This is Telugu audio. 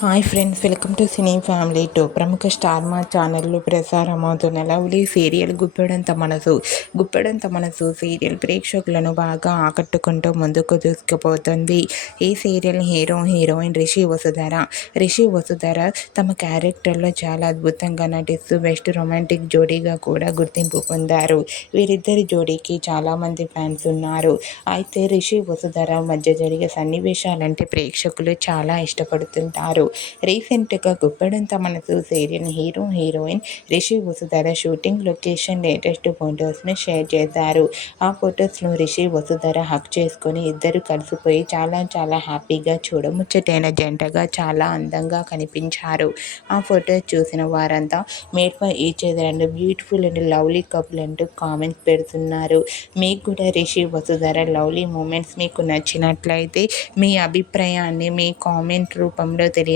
hi friends welcome to cine family two ప్రముఖ స్టార్ మా ఛానల్లో ప్రసారమవుతున్న లవ్లీ సీరియల్ గుప్పెడంత మనసు గుప్పెడంత మనసు సీరియల్ ప్రేక్షకులను బాగా ఆకట్టుకుంటూ ముందుకు దూసుకుపోతుంది ఈ serial hero heroine Rishi Vasudhara Rishi Vasudhara తమ క్యారెక్టర్లో చాలా అద్భుతంగా నటిస్తూ బెస్ట్ రొమాంటిక్ జోడీగా కూడా గుర్తింపు పొందారు వీరిద్దరి జోడీకి చాలామంది ఫ్యాన్స్ ఉన్నారు అయితే రిషి వసుధర మధ్య జరిగే సన్నివేశాలంటే ప్రేక్షకులు చాలా ఇష్టపడుతుంటారు రీసెంట్గా గుప్పడంతా మన serial hero heroine Rishi Vasudhara shooting location latest ఫొటోస్ని షేర్ చేశారు ఆ ఫొటోస్ను రిషి వసుధర హక్ చేసుకొని ఇద్దరు కలిసిపోయి చాలా చాలా హ్యాపీగా చూడముచ్చటైన జంటగా చాలా అందంగా కనిపించారు ఆ ఫొటోస్ చూసిన వారంతా made for each other and beautiful and lovely couple అంటూ కామెంట్స్ పెడుతున్నారు మీకు కూడా రిషి వసుధర లవ్లీ మూమెంట్స్ మీకు నచ్చినట్లయితే మీ అభిప్రాయాన్ని మీ కామెంట్ రూపంలో తెలియ